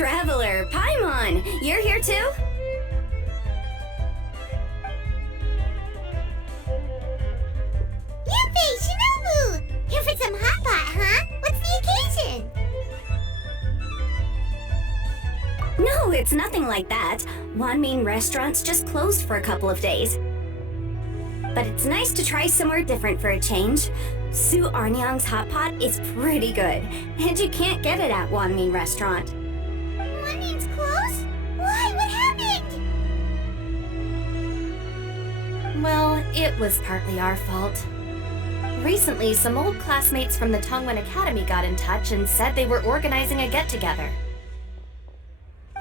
Traveler, Paimon, you're here too? Yuppie, Shinobu! Here for some hot pot, huh? What's the occasion? No, it's nothing like that. Wanmin restaurant's just closed for a couple of days. But it's nice to try somewhere different for a change. Su Arnyang's hot pot is pretty good, and you can't get it at Wanmin restaurant. Wanmin's closed? Why? What happened? Well, it was partly our fault. Recently, some old classmates from the Tongwen Academy got in touch and said they were organizing a get-together.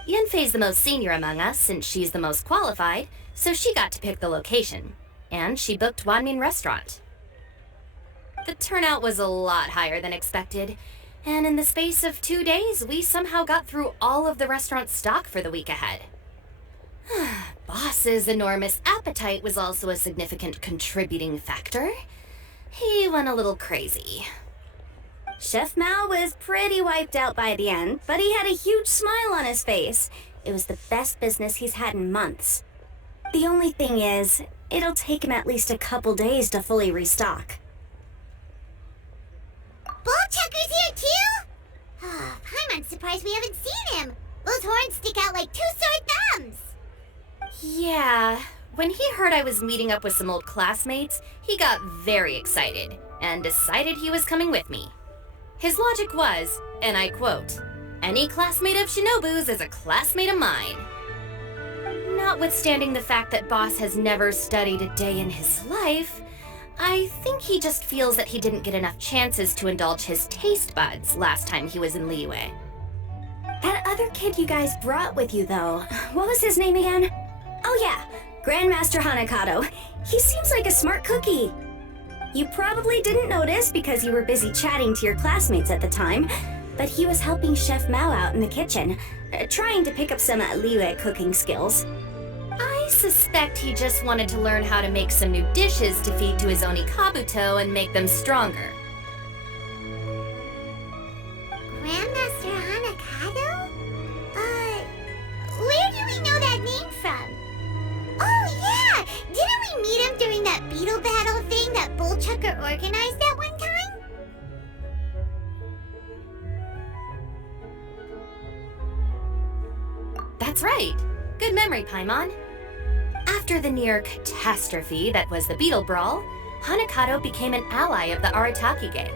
Yanfei's the most senior among us, since she's the most qualified, so she got to pick the location. And she booked Wanmin Restaurant. The turnout was a lot higher than expected, and in the space of 2 days, we somehow got through all of the restaurant's stock for the week ahead. Boss's enormous appetite was also a significant contributing factor. He went a little crazy. Chef Mao was pretty wiped out by the end, but he had a huge smile on his face. It was the best business he's had in months. The only thing is, it'll take him at least a couple days to fully restock. Bullchucker's here too? Paimon's surprised we haven't seen him. Those horns stick out like two sore thumbs. Yeah, when he heard I was meeting up with some old classmates, he got very excited and decided he was coming with me. His logic was, and I quote, "Any classmate of Shinobu's is a classmate of mine." Notwithstanding the fact that Boss has never studied a day in his life, I think he just feels that he didn't get enough chances to indulge his taste buds last time he was in Liyue. That other kid you guys brought with you, though, what was his name again? Oh yeah, Grandmaster Hanakado. He seems like a smart cookie. You probably didn't notice because you were busy chatting to your classmates at the time, but he was helping Chef Mao out in the kitchen, trying to pick up some Liyue cooking skills. I suspect he just wanted to learn how to make some new dishes to feed to his Onikabuto and make them stronger. Grandmaster Hanakado? Where do we know that name from? Oh yeah! Didn't we meet him during that beetle battle thing that Bullchucker organized at one time? That's right. Good memory, Paimon. After the near catastrophe that was the Beetle Brawl, Hanakado became an ally of the Arataki gang.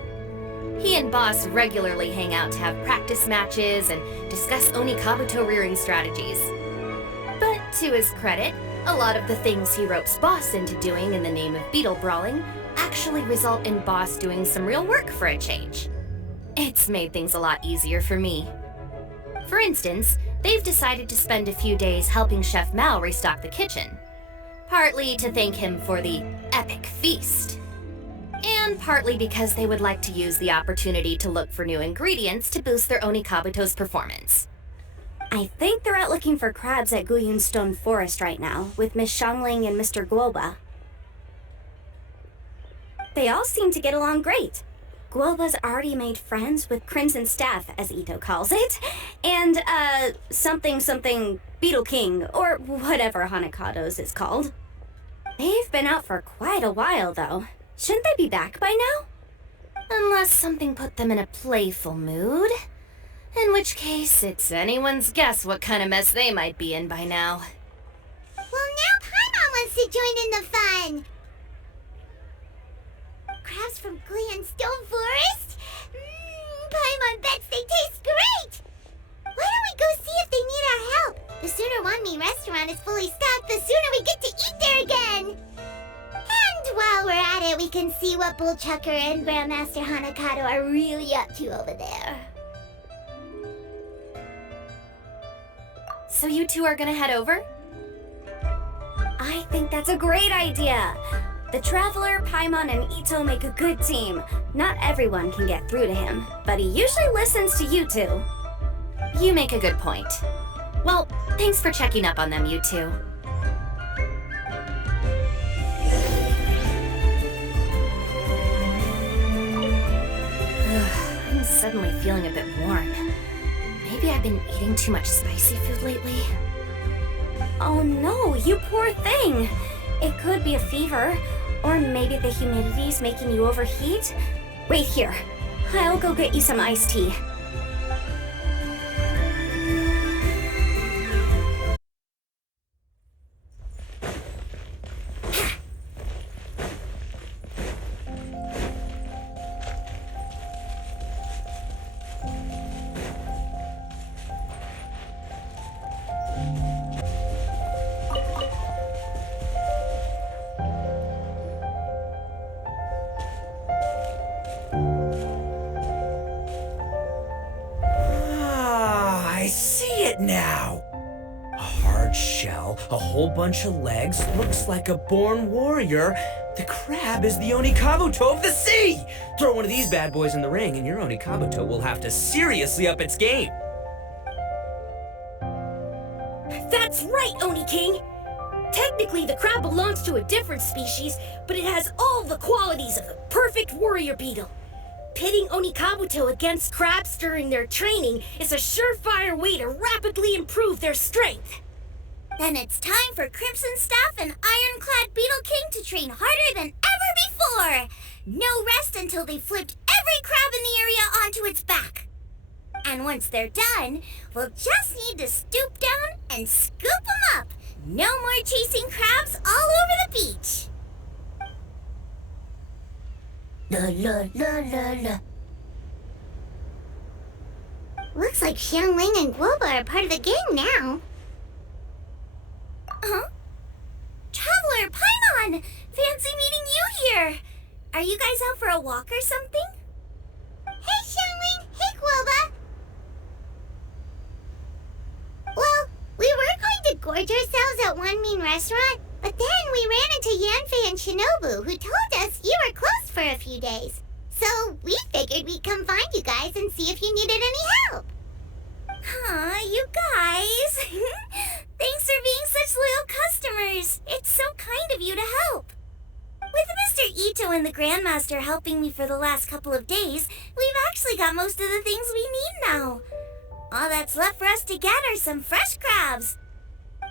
He and Boss regularly hang out to have practice matches and discuss Onikabuto rearing strategies. But to his credit, a lot of the things he ropes Boss into doing in the name of beetle brawling actually result in Boss doing some real work for a change. It's made things a lot easier for me. For instance, they've decided to spend a few days helping Chef Mao restock the kitchen. Partly to thank him for the epic feast. And partly because they would like to use the opportunity to look for new ingredients to boost their Onikabuto's performance. I think they're out looking for crabs at Guyun Stone Forest right now, with Miss Xiangling and Mr. Guoba. They all seem to get along great. Guoba's already made friends with Crimson Staff, as Ito calls it, and, something Beetle King, or whatever Hanakado's is called. They've been out for quite a while, though. Shouldn't they be back by now? Unless something put them in a playful mood. In which case, it's anyone's guess what kind of mess they might be in by now. Well, now Paimon wants to join in the fun! Crabs from Guyun Stone Forest? Paimon bets they taste great! Why don't we go see if they need our help? The sooner Wanmin restaurant is fully stocked, the sooner we get to eat there again! And while we're at it, we can see what Bullchucker and Grandmaster Hanakado are really up to over there. So you two are gonna head over? I think that's a great idea. The Traveler, Paimon, and Ito make a good team. Not everyone can get through to him, but he usually listens to you two. You make a good point. Well, thanks for checking up on them, you two. I'm suddenly feeling a bit warm. Maybe I been eating too much spicy food lately? Oh no, you poor thing. It could be a fever, or maybe the humidity's making you overheat. Wait here. I'll go get you some iced tea. Now, a hard shell, a whole bunch of legs, looks like a born warrior. The crab is the Onikabuto of the sea! Throw one of these bad boys in the ring and your Onikabuto will have to seriously up its game. That's right, Oni King! Technically, the crab belongs to a different species, but it has all the qualities of the perfect warrior beetle. Pitting Onikabuto against crabs during their training is a surefire way to rapidly improve their strength. Then it's time for Crimson Staff and Ironclad Beetle King to train harder than ever before. No rest until they've flipped every crab in the area onto its back. And once they're done, we'll just need to stoop down and scoop them up. No more chasing crabs all over the beach. La la la la la. Looks like Xiangling and Guoba are part of the gang now. Huh? Traveler, Paimon! Fancy meeting you here! Are you guys out for a walk or something? Hey Xiangling! Hey Guoba! Well, we were going to gorge ourselves at Wanmin restaurant, but then we ran into Yanfei and Shinobu, who told us you were closed for a few days. So we figured we'd come find you guys and see if you needed any help. Aw, you guys! Thanks for being such loyal customers. It's so kind of you to help. With Mr. Ito and the Grandmaster helping me for the last couple of days, we've actually got most of the things we need now. All that's left for us to get are some fresh crabs.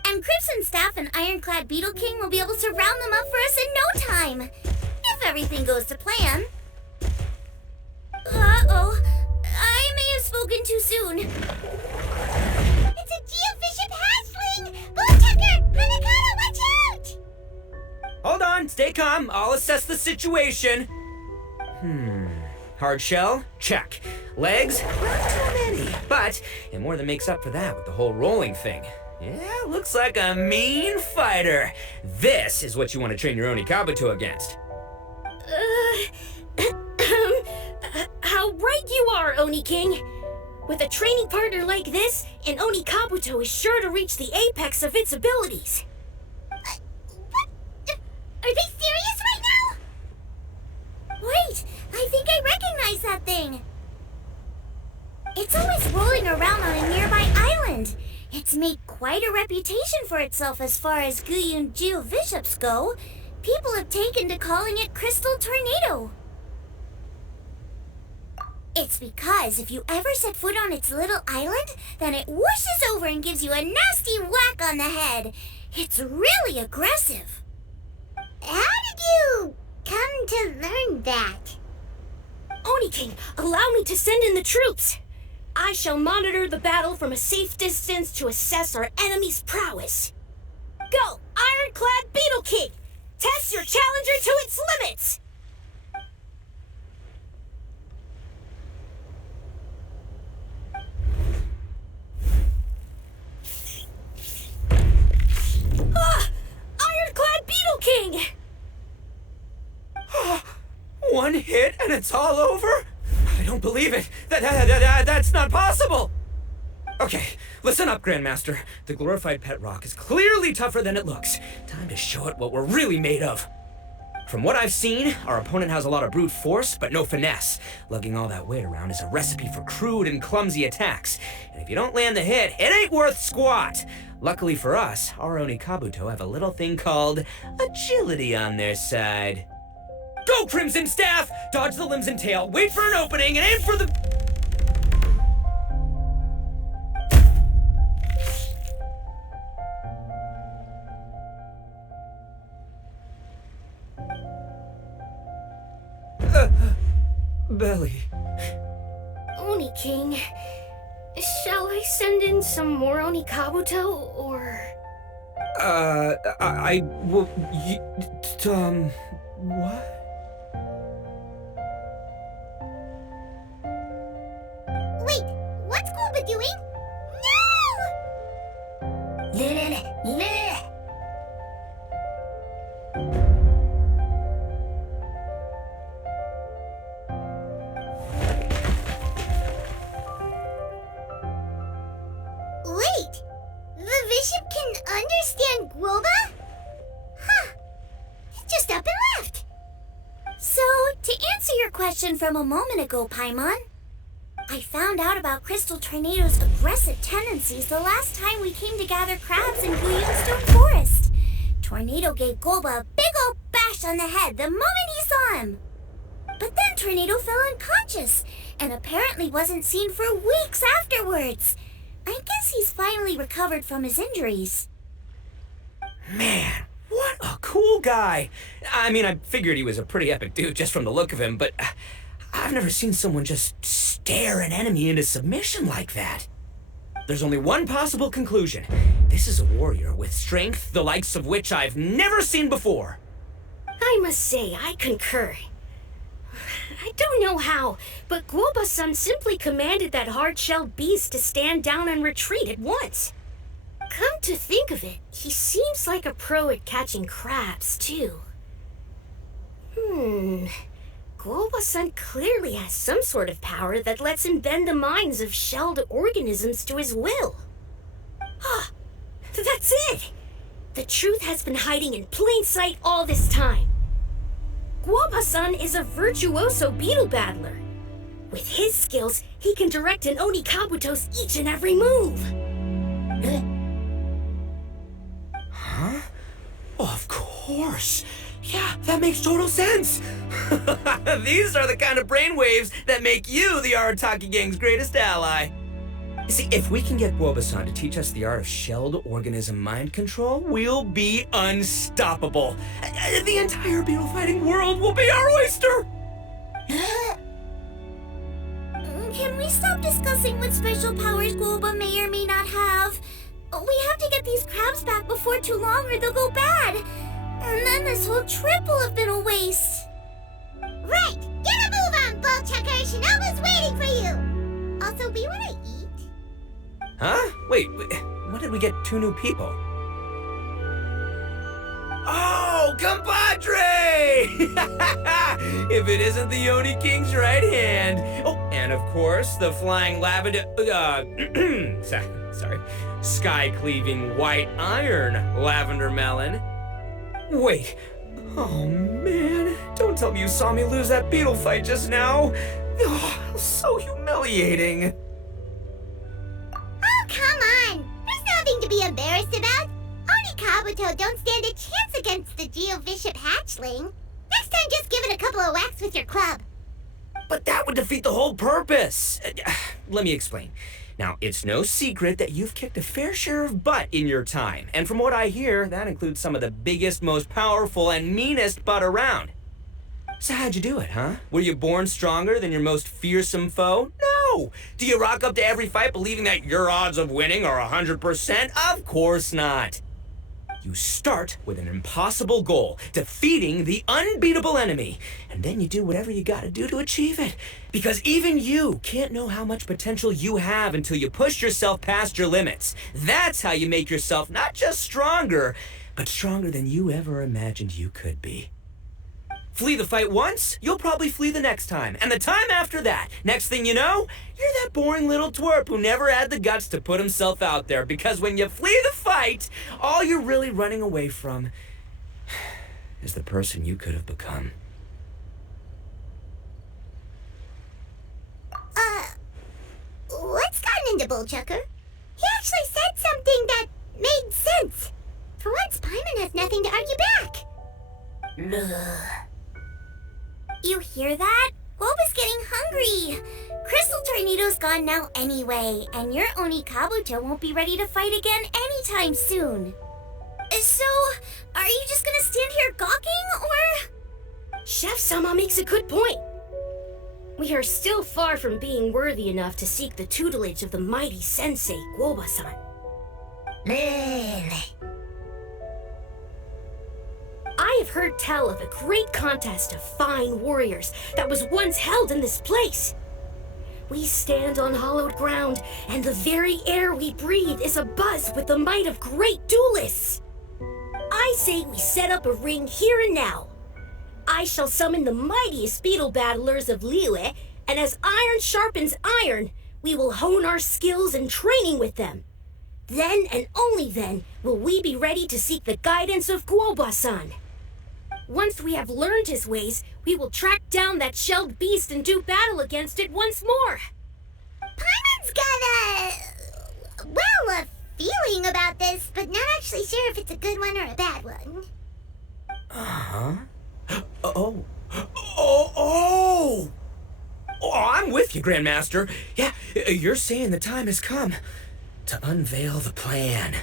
And Crimson Staff and Ironclad Beetle King will be able to round them up for us in no time. If everything goes to plan. Uh-oh. I may have spoken too soon. It's a geofiship hatchling! Bowtucker! Hanakata, watch out! Hold on, stay calm. I'll assess the situation. Hard shell? Check. Legs? Not too many. But it more than makes up for that with the whole rolling thing. Yeah, looks like a mean fighter. This is what you want to train your Onikabuto against. How right you are, Oni King! With a training partner like this, an Onikabuto is sure to reach the apex of its abilities. What? Are they serious right now? Wait, I think I recognize that thing. It's always rolling around on a nearby island. It's made quite a reputation for itself as far as Guyun geoviships go. People have taken to calling it Crystal Tornado. It's because if you ever set foot on its little island, then it whooshes over and gives you a nasty whack on the head. It's really aggressive. How did you come to learn that? Oni King, allow me to send in the troops. I shall monitor the battle from a safe distance to assess our enemy's prowess. Go, Ironclad Beetle King! Test your challenger to its limits! Ironclad Beetle King! One hit and it's all over? I don't believe it. That's not possible. Okay, listen up, Grandmaster. The glorified pet rock is clearly tougher than it looks. Time to show it what we're really made of. From what I've seen, our opponent has a lot of brute force, but no finesse. Lugging all that weight around is a recipe for crude and clumsy attacks. And if you don't land the hit, it ain't worth squat. Luckily for us, our Onikabuto have a little thing called agility on their side. Go, Crimson Staff! Dodge the limbs and tail, wait for an opening, and aim for the... belly. Oni King, shall I send in some more Onikabuto, or... What? Wait, what's Gooba doing? No! Wait, the bishop can understand Guoba? Huh, he just up and left. So, to answer your question from a moment ago, Paimon, I found out about Crystal Tornado's aggressive tendencies the last time we came to gather crabs in Guyun Stone Forest. Tornado gave Golba a big old bash on the head the moment he saw him. But then Tornado fell unconscious and apparently wasn't seen for weeks afterwards. I guess he's finally recovered from his injuries. Man, what a cool guy. I mean, I figured he was a pretty epic dude just from the look of him, but I've never seen someone just stare an enemy into submission like that. There's only one possible conclusion. This is a warrior with strength the likes of which I've never seen before. I must say, I concur. I don't know how, but Guoba-san simply commanded that hard-shelled beast to stand down and retreat at once. Come to think of it, he seems like a pro at catching crabs, too. Guoba-san clearly has some sort of power that lets him bend the minds of shelled organisms to his will. Ah, that's it! The truth has been hiding in plain sight all this time. Guoba-san is a virtuoso beetle battler. With his skills, he can direct an Onikabuto's each and every move. Huh? Oh, of course. Yeah, that makes total sense. These are the kind of brainwaves that make you the Arataki gang's greatest ally. You see, if we can get Guoba-san to teach us the art of shelled organism mind control, we'll be unstoppable. The entire beetle fighting world will be our oyster. Can we stop discussing what special powers Guoba may or may not have? We have to get these crabs back before too long or they'll go bad. And then this whole trip will have been a waste. Right, get a move on, Bullchucker. Shinobu's waiting for you. Also, we want to eat. Huh? Wait, when did we get 2 new people? Oh, compadre! If it isn't the Oni King's right hand. Oh, and of course, the flying lavender, sorry, sky-cleaving white iron lavender melon. Wait, oh man, don't tell me you saw me lose that beetle fight just now. Oh, so humiliating. Oh, come on! There's nothing to be embarrassed about. Onikabuto don't stand a chance against the Geovishap hatchling. Next time, just give it a couple of whacks with your club. But that would defeat the whole purpose. Let me explain. Now, it's no secret that you've kicked a fair share of butt in your time. And from what I hear, that includes some of the biggest, most powerful, and meanest butt around. So how'd you do it, huh? Were you born stronger than your most fearsome foe? No! Do you rock up to every fight believing that your odds of winning are 100%? Of course not. You start with an impossible goal, defeating the unbeatable enemy, and then you do whatever you gotta do to achieve it. Because even you can't know how much potential you have until you push yourself past your limits. That's how you make yourself not just stronger, but stronger than you ever imagined you could be. Flee the fight once, you'll probably flee the next time, and the time after that. Next thing you know, you're that boring little twerp who never had the guts to put himself out there, because when you flee the fight, all you're really running away from is the person you could have become. What's gotten into Bullchucker? He actually said something that made sense. For once, Paimon has nothing to argue back. You hear that? Guoba's getting hungry. Crystal Tornado's gone now anyway, and your Onikabuto won't be ready to fight again anytime soon. So, are you just gonna stand here gawking, or...? Chef Sama makes a good point. We are still far from being worthy enough to seek the tutelage of the mighty sensei, Guoba-san. I have heard tell of a great contest of fine warriors that was once held in this place. We stand on hallowed ground, and the very air we breathe is abuzz with the might of great duelists. I say we set up a ring here and now. I shall summon the mightiest beetle battlers of Liyue, and as iron sharpens iron, we will hone our skills and training with them. Then and only then will we be ready to seek the guidance of Guoba-san. Once we have learned his ways, we will track down that shelled beast and do battle against it once more. Paimon's got a feeling about this, but not actually sure if it's a good one or a bad one. Uh-huh. Oh, I'm with you, Grandmaster. Yeah, you're saying the time has come to unveil the plan.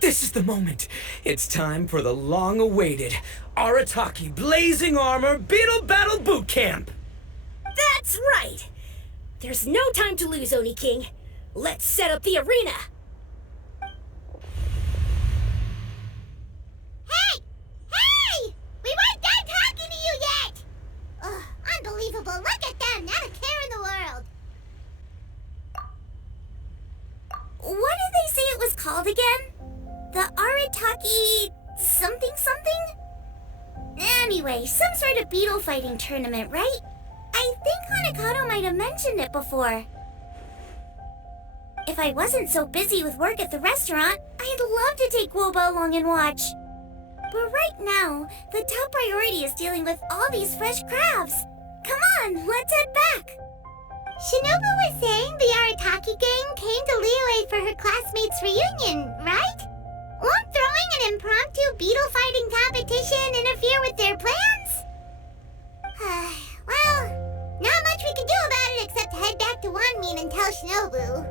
This is the moment. It's time for the long-awaited Arataki Blazing Armor Beetle Battle Boot Camp. That's right! There's no time to lose, Oni King. Let's set up the arena! Hey! We weren't done talking to you yet! Ugh, unbelievable. Look at them, not a care in the world. What did they say it was called again? The Arataki something? Anyway, some sort of beetle fighting tournament, right? I think Hanakato might have mentioned it before. If I wasn't so busy with work at the restaurant, I'd love to take Guoba along and watch. But right now, the top priority is dealing with all these fresh crabs. Come on, let's head back. Shinobu was saying the Arataki gang came to Liyue for her classmates' reunion, right? Won't throwing an impromptu beetle fighting competition interfere with their plans? Well, not much we can do about it except head back to Wanmin and tell Shinobu.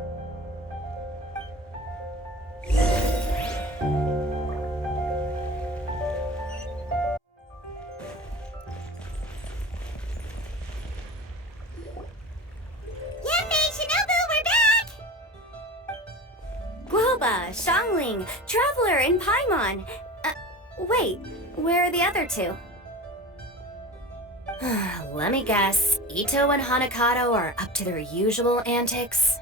Guoba, Xiangling, Traveler, and Paimon. Wait, where are the other two? Let me guess, Ito and Hanakato are up to their usual antics?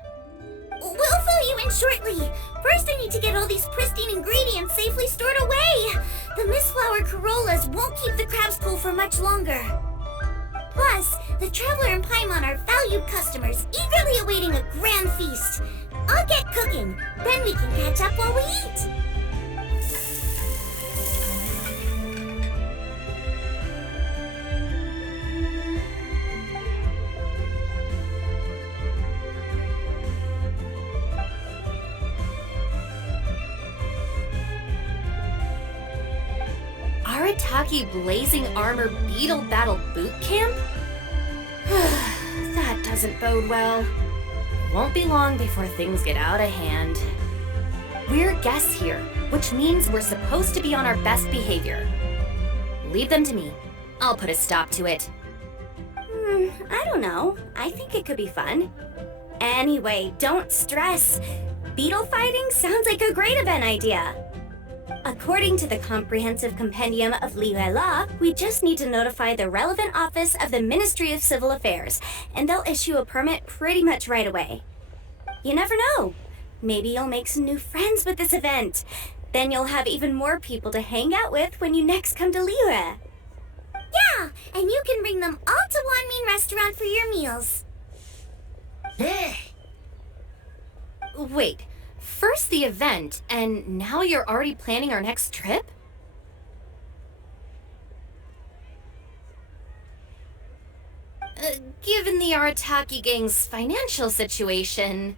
We'll fill you in shortly. First, I need to get all these pristine ingredients safely stored away. The mistflower corollas won't keep the crabs cool for much longer. Plus, the Traveler and Paimon are valued customers, eagerly awaiting a grand feast. I'll get cooking, then we can catch up while we eat. Arataki Blazing Armor Beetle Battle Boot Camp? That doesn't bode well. Won't be long before things get out of hand. We're guests here, which means we're supposed to be on our best behavior. Leave them to me. I'll put a stop to it. I don't know. I think it could be fun. Anyway, don't stress. Beetle fighting sounds like a great event idea. According to the Comprehensive Compendium of Liyue Law, we just need to notify the relevant office of the Ministry of Civil Affairs, and they'll issue a permit pretty much right away. You never know. Maybe you'll make some new friends with this event. Then you'll have even more people to hang out with when you next come to Liyue. Yeah, and you can bring them all to Wanmin Restaurant for your meals. Wait. First the event, and now you're already planning our next trip? Given the Arataki gang's financial situation...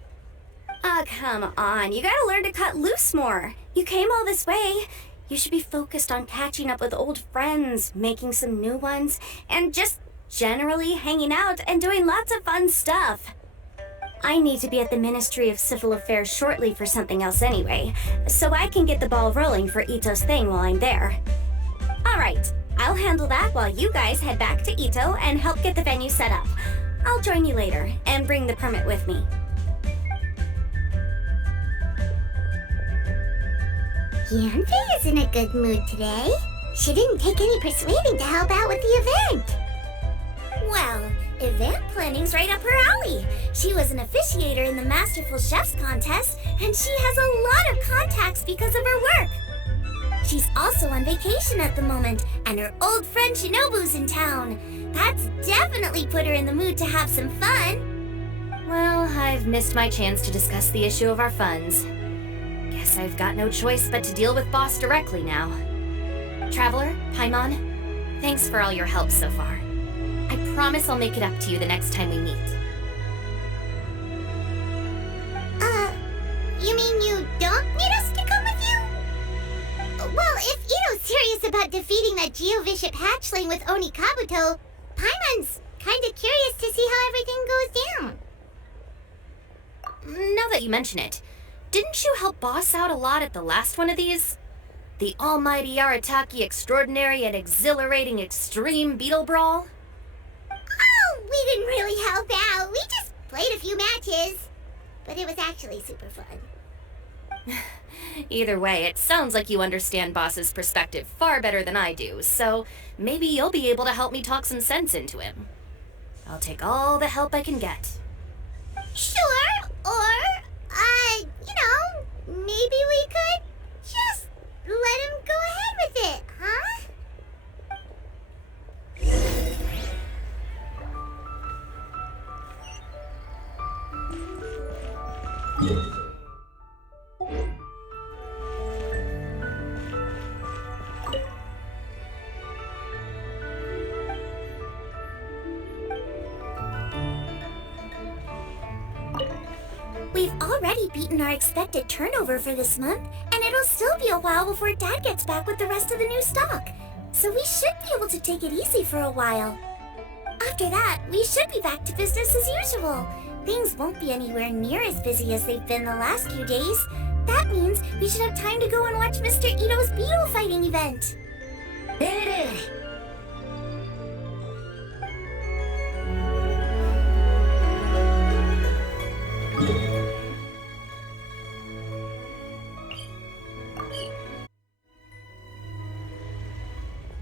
Oh, come on. You gotta learn to cut loose more. You came all this way. You should be focused on catching up with old friends, making some new ones, and just generally hanging out and doing lots of fun stuff. I need to be at the Ministry of Civil Affairs shortly for something else anyway, so I can get the ball rolling for Ito's thing while I'm there. Alright, I'll handle that while you guys head back to Ito and help get the venue set up. I'll join you later and bring the permit with me. Yanfei is in a good mood today. She didn't take any persuading to help out with the event. Well, event planning's right up her alley. She was an officiator in the Masterful Chefs contest, and she has a lot of contacts because of her work. She's also on vacation at the moment, and her old friend Shinobu's in town. That's definitely put her in the mood to have some fun. Well, I've missed my chance to discuss the issue of our funds. Guess I've got no choice but to deal with Boss directly now. Traveler, Paimon, thanks for all your help so far. I promise I'll make it up to you the next time we meet. You mean you don't need us to come with you? Well, if Ito's serious about defeating that Geovishap hatchling with Oni Kabuto, Paimon's kinda curious to see how everything goes down. Now that you mention it, didn't you help Boss out a lot at the last one of these? The almighty Arataki extraordinary and exhilarating extreme beetle brawl? Oh, we didn't really help out. We just played a few matches. But it was actually super fun. Either way, it sounds like you understand Boss's perspective far better than I do, so maybe you'll be able to help me talk some sense into him. I'll take all the help I can get. Sure, or, maybe we could just let him go ahead with it, huh? We've already beaten our expected turnover for this month, and it'll still be a while before Dad gets back with the rest of the new stock. So we should be able to take it easy for a while. After that, we should be back to business as usual. Things won't be anywhere near as busy as they've been the last few days. That means we should have time to go and watch Mr. Ito's beetle fighting event.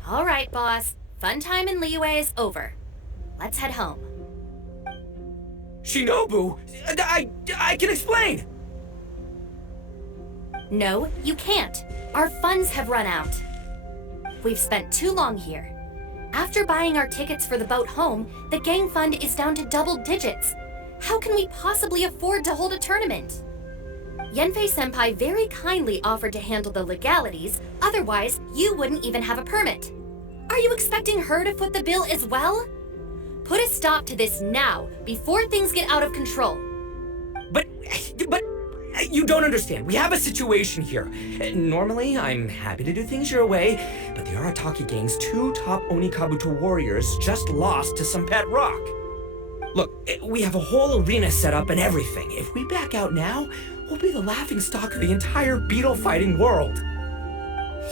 All right, Boss. Fun time in Liyue is over. Let's head home. Shinobu, I can explain. No, you can't. Our funds have run out. We've spent too long here. After buying our tickets for the boat home, the gang fund is down to double digits. How can we possibly afford to hold a tournament? Yanfei-senpai very kindly offered to handle the legalities, otherwise you wouldn't even have a permit. Are you expecting her to foot the bill as well? Put a stop to this now, before things get out of control. But you don't understand. We have a situation here. Normally, I'm happy to do things your way, but the Arataki gang's 2 top Oni Kabuto warriors just lost to some pet rock. Look, we have a whole arena set up and everything. If we back out now, we'll be the laughingstock of the entire beetle fighting world.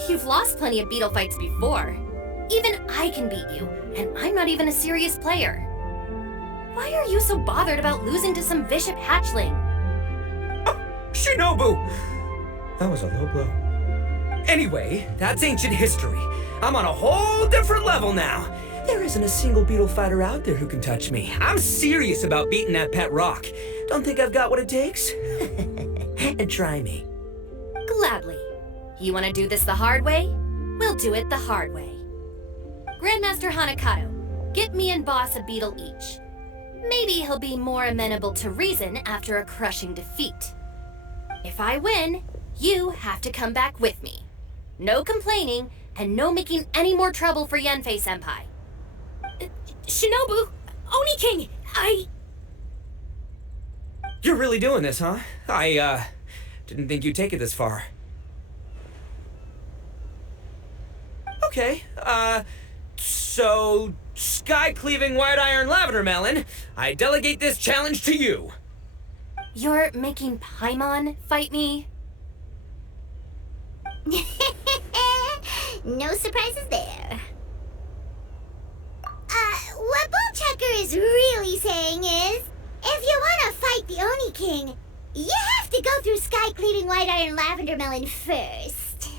You've lost plenty of beetle fights before. Even I can beat you, and I'm not even a serious player. Why are you so bothered about losing to some Vishap hatchling? Oh, Shinobu! That was a low blow. Anyway, that's ancient history. I'm on a whole different level now. There isn't a single beetle fighter out there who can touch me. I'm serious about beating that pet rock. Don't think I've got what it takes? And try me. Gladly. You want to do this the hard way? We'll do it the hard way. Grandmaster Hanakato, get me and Boss a beetle each. Maybe he'll be more amenable to reason after a crushing defeat. If I win, you have to come back with me. No complaining, and no making any more trouble for Yanfei-senpai. Shinobu! Oni King! You're really doing this, huh? I didn't think you'd take it this far. Okay, so, sky-cleaving white iron lavender melon, I delegate this challenge to you. You're making Paimon fight me? No surprises there. What Bullchucker is really saying is, if you want to fight the Oni King, you have to go through sky-cleaving white iron lavender melon first.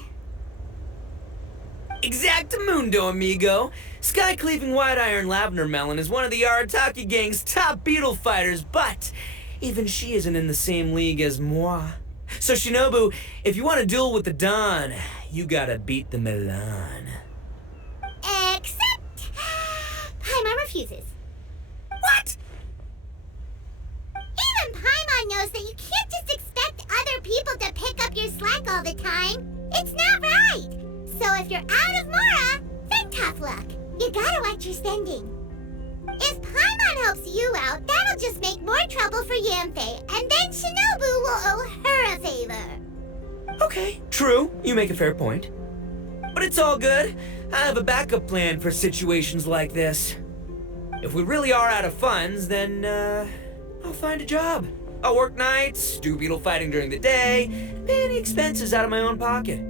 Exactamundo, amigo. Sky-cleaving white iron lavender melon is one of the Arataki gang's top beetle fighters, but even she isn't in the same league as moi. So Shinobu, if you want to duel with the Don, you gotta beat the Milan. Except... Paimon refuses. What? Even Paimon knows that you can't just expect other people to pick up your slack all the time. It's not right. So if you're out of Mora, then tough luck. You gotta watch your spending. If Paimon helps you out, that'll just make more trouble for Yanfei, and then Shinobu will owe her a favor. Okay, true. You make a fair point. But it's all good. I have a backup plan for situations like this. If we really are out of funds, then, I'll find a job. I'll work nights, do beetle fighting during the day, pay any expenses out of my own pocket.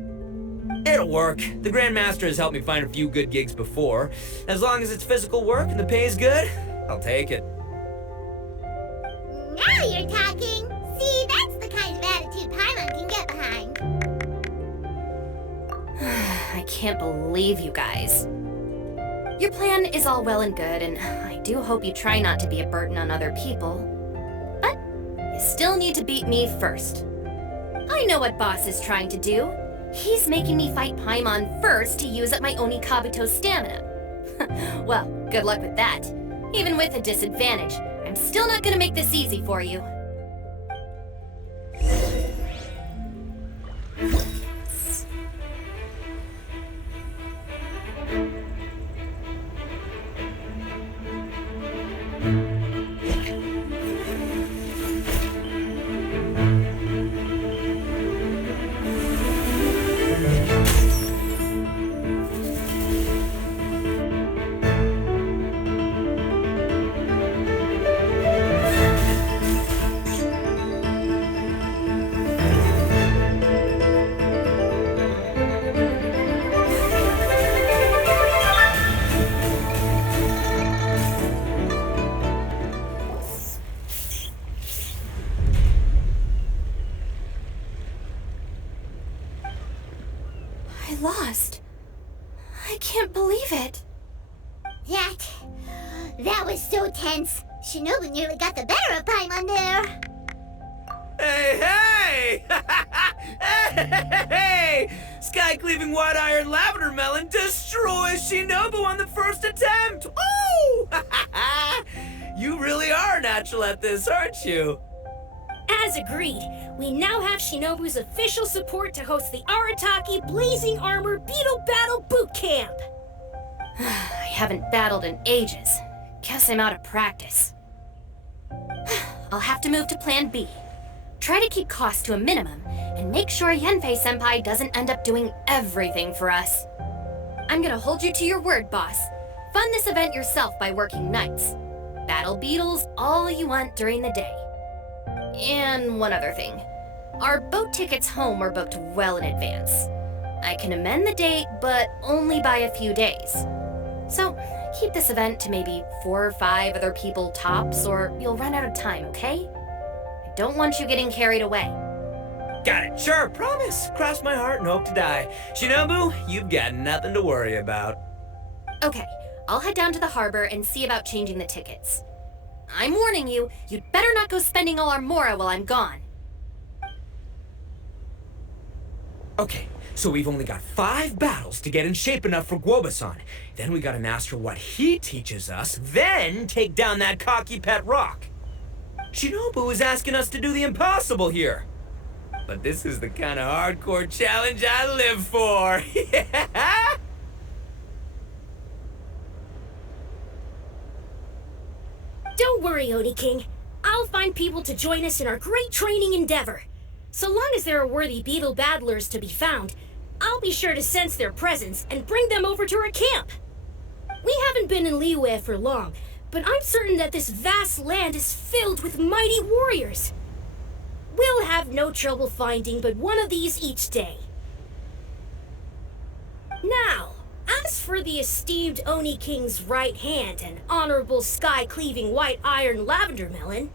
It'll work. The Grandmaster has helped me find a few good gigs before. As long as it's physical work and the pay's good, I'll take it. Now you're talking. See, that's the kind of attitude Paimon can get behind. I can't believe you guys. Your plan is all well and good, and I do hope you try not to be a burden on other people. But you still need to beat me first. I know what Boss is trying to do. He's making me fight Paimon first to use up my Oni Kabuto's stamina. Well, good luck with that. Even with a disadvantage, I'm still not gonna make this easy for you. I lost. I can't believe it. That was so tense. Shinobu nearly got the better of Paimon there. Hey! Hey! Sky-cleaving white iron lavender melon destroys Shinobu on the first attempt! Oh! You really are natural at this, aren't you? As agreed, we now have Shinobu's official support to host the Arataki Blazing Armor Beetle Battle Boot Camp. I haven't battled in ages. Guess I'm out of practice. I'll have to move to Plan B. Try to keep costs to a minimum, and make sure Yanfei-senpai doesn't end up doing everything for us. I'm gonna hold you to your word, boss. Fund this event yourself by working nights. Battle beetles all you want during the day. And one other thing. Our boat tickets home were booked well in advance. I can amend the date, but only by a few days. So, keep this event to maybe 4 or 5 other people tops, or you'll run out of time, okay? I don't want you getting carried away. Got it, sure, promise. Cross my heart and hope to die. Shinobu, you've got nothing to worry about. Okay, I'll head down to the harbor and see about changing the tickets. I'm warning you, you'd better not go spending all our mora while I'm gone. Okay, so we've only got 5 battles to get in shape enough for Guoba-san. Then we gotta master what he teaches us, then take down that cocky pet rock. Shinobu is asking us to do the impossible here. But this is the kind of hardcore challenge I live for. Yeah! Don't worry, Oni King. I'll find people to join us in our great training endeavor. So long as there are worthy beetle battlers to be found, I'll be sure to sense their presence and bring them over to our camp. We haven't been in Liyue for long, but I'm certain that this vast land is filled with mighty warriors. We'll have no trouble finding but one of these each day. Now, as As for the esteemed Oni King's right hand and honorable sky-cleaving white iron lavender melon...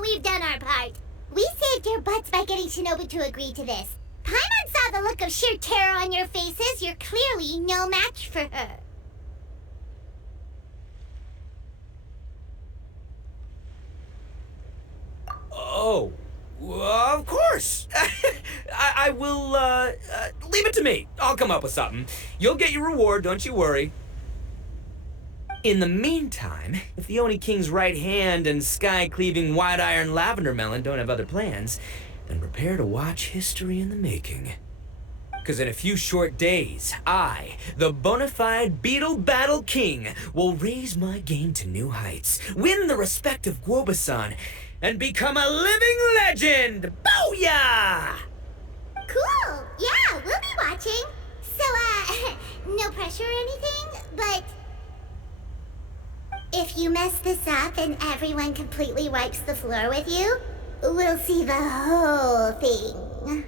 We've done our part. We saved your butts by getting Shinobu to agree to this. Paimon saw the look of sheer terror on your faces. You're clearly no match for her. Oh, of course. I will, leave it to me. I'll come up with something. You'll get your reward, don't you worry. In the meantime, if the Oni King's right hand and sky-cleaving white iron lavender melon don't have other plans, then prepare to watch history in the making. Because in a few short days, I, the bona fide Beetle Battle King, will raise my game to new heights, win the respect of Guoba-san, and become a living legend! Booyah! Cool. Yeah, we'll be watching. So, no pressure or anything, but... if you mess this up and everyone completely wipes the floor with you, we'll see the whole thing.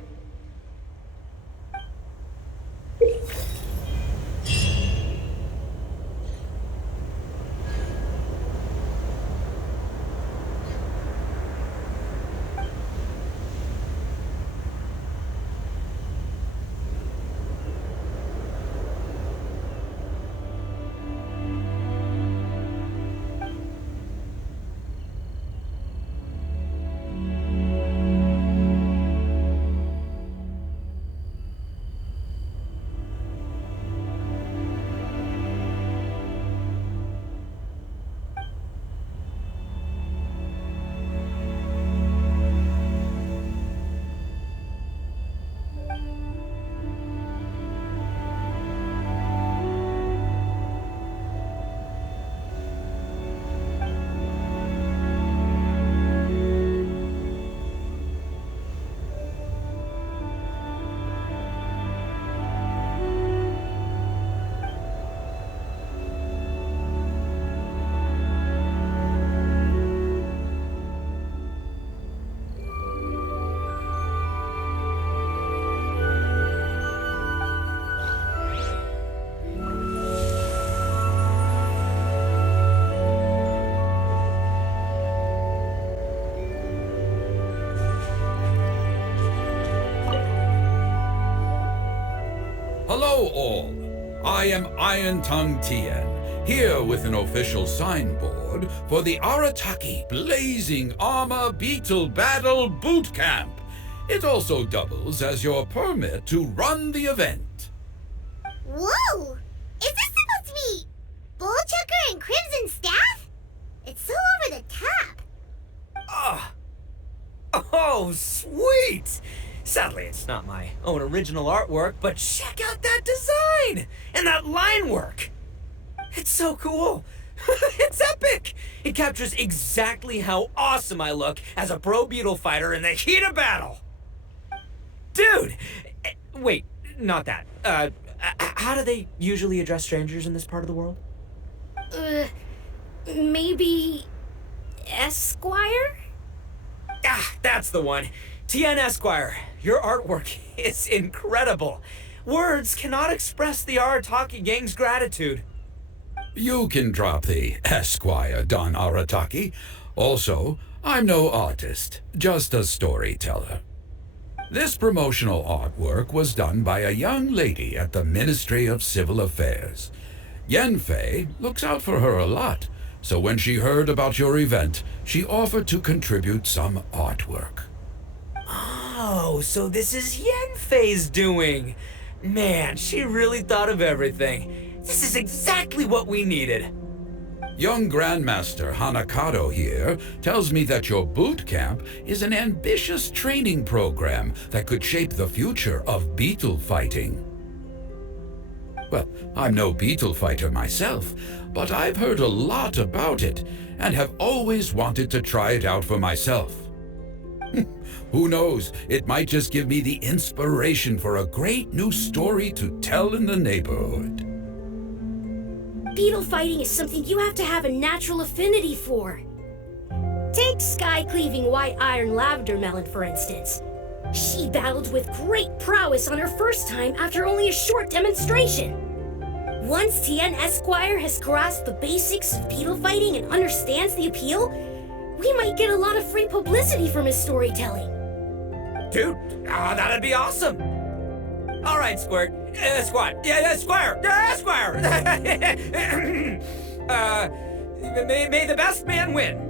Hello all, I am Iron Tongue Tien, here with an official signboard for the Arataki Blazing Armor Beetle Battle Boot Camp. It also doubles as your permit to run the event. Whoa! Is this supposed to be Bullchucker and Crimson Staff? It's so over the top. Oh, sweet! Sadly, it's not my own original artwork, but check out that design! And that line work! It's so cool! It's epic! It captures exactly how awesome I look as a pro beetle fighter in the heat of battle! Dude! Wait, not that. How do they usually address strangers in this part of the world? Maybe... Esquire? Ah, that's the one. Tien Esquire, your artwork is incredible. Words cannot express the Arataki gang's gratitude. You can drop the Esquire, Don Arataki. Also, I'm no artist, just a storyteller. This promotional artwork was done by a young lady at the Ministry of Civil Affairs. Yanfei looks out for her a lot, so when she heard about your event, she offered to contribute some artwork. Oh, so this is Yanfei's doing. Man, she really thought of everything. This is exactly what we needed. Young Grandmaster Hanakado here tells me that your boot camp is an ambitious training program that could shape the future of beetle fighting. Well, I'm no beetle fighter myself, but I've heard a lot about it and have always wanted to try it out for myself. Who knows, it might just give me the inspiration for a great new story to tell in the neighborhood. Beetle fighting is something you have to have a natural affinity for. Take sky-cleaving white iron lavender melon, for instance. She battled with great prowess on her first time after only a short demonstration. Once Tien Esquire has grasped the basics of beetle fighting and understands the appeal, we might get a lot of free publicity from his storytelling. Dude, that'd be awesome. All right, Squirt. Squire. Yeah, Squire. Yeah, Squire. May the best man win.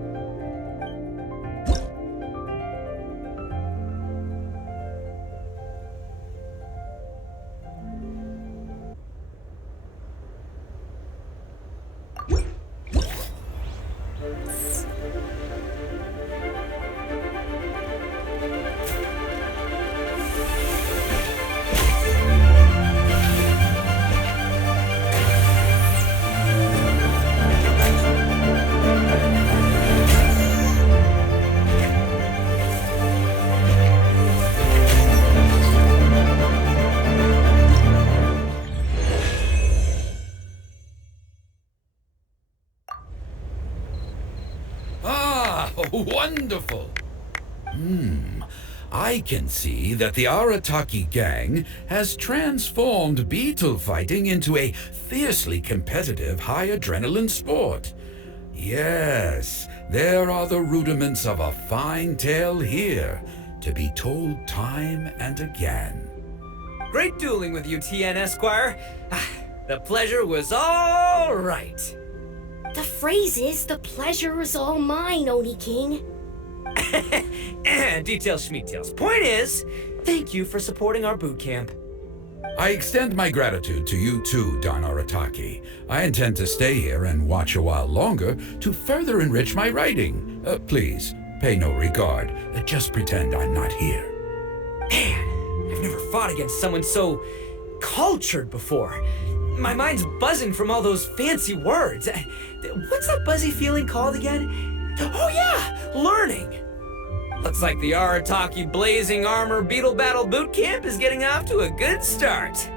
Wonderful! I can see that the Arataki gang has transformed beetle fighting into a fiercely competitive, high-adrenaline sport. Yes, there are the rudiments of a fine tale here, to be told time and again. Great dueling with you, Tien Esquire. The pleasure was all right. The phrase is, the pleasure is all mine, Oni King. Details schmeetails. Point is, thank you for supporting our boot camp. I extend my gratitude to you too, Don Arataki. I intend to stay here and watch a while longer to further enrich my writing. Please, pay no regard. Just pretend I'm not here. Man, I've never fought against someone so cultured before. My mind's buzzing from all those fancy words. What's that buzzy feeling called again? Oh yeah, learning. Looks like the Arataki Blazing Armor Beetle Battle Boot Camp is getting off to a good start.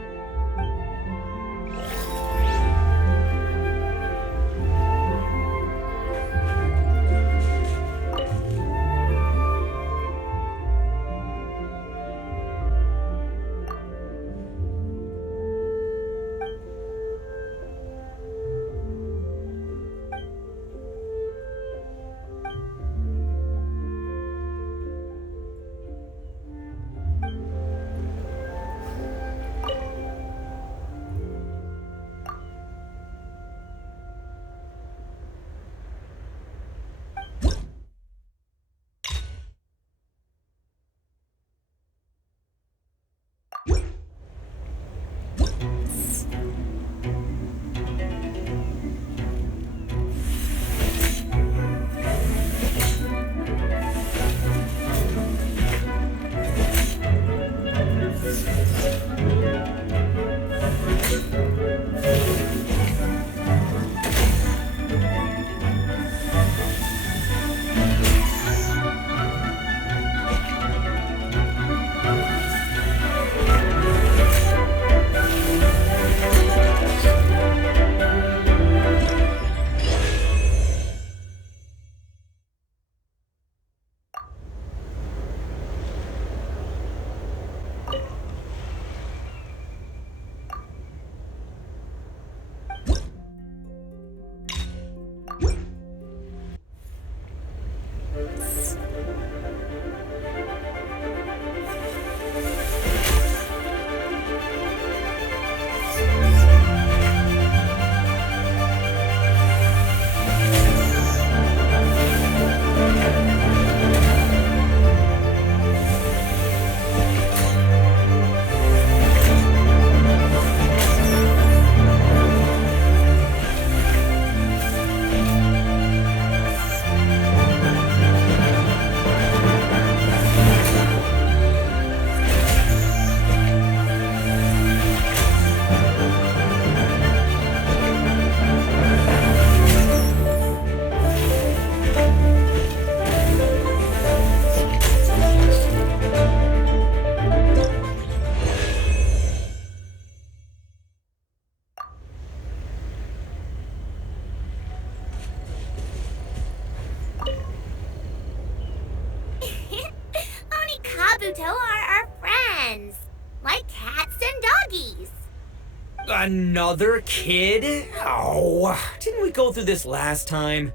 Kabuto, our friends, like cats and doggies. Another kid? Oh, didn't we go through this last time?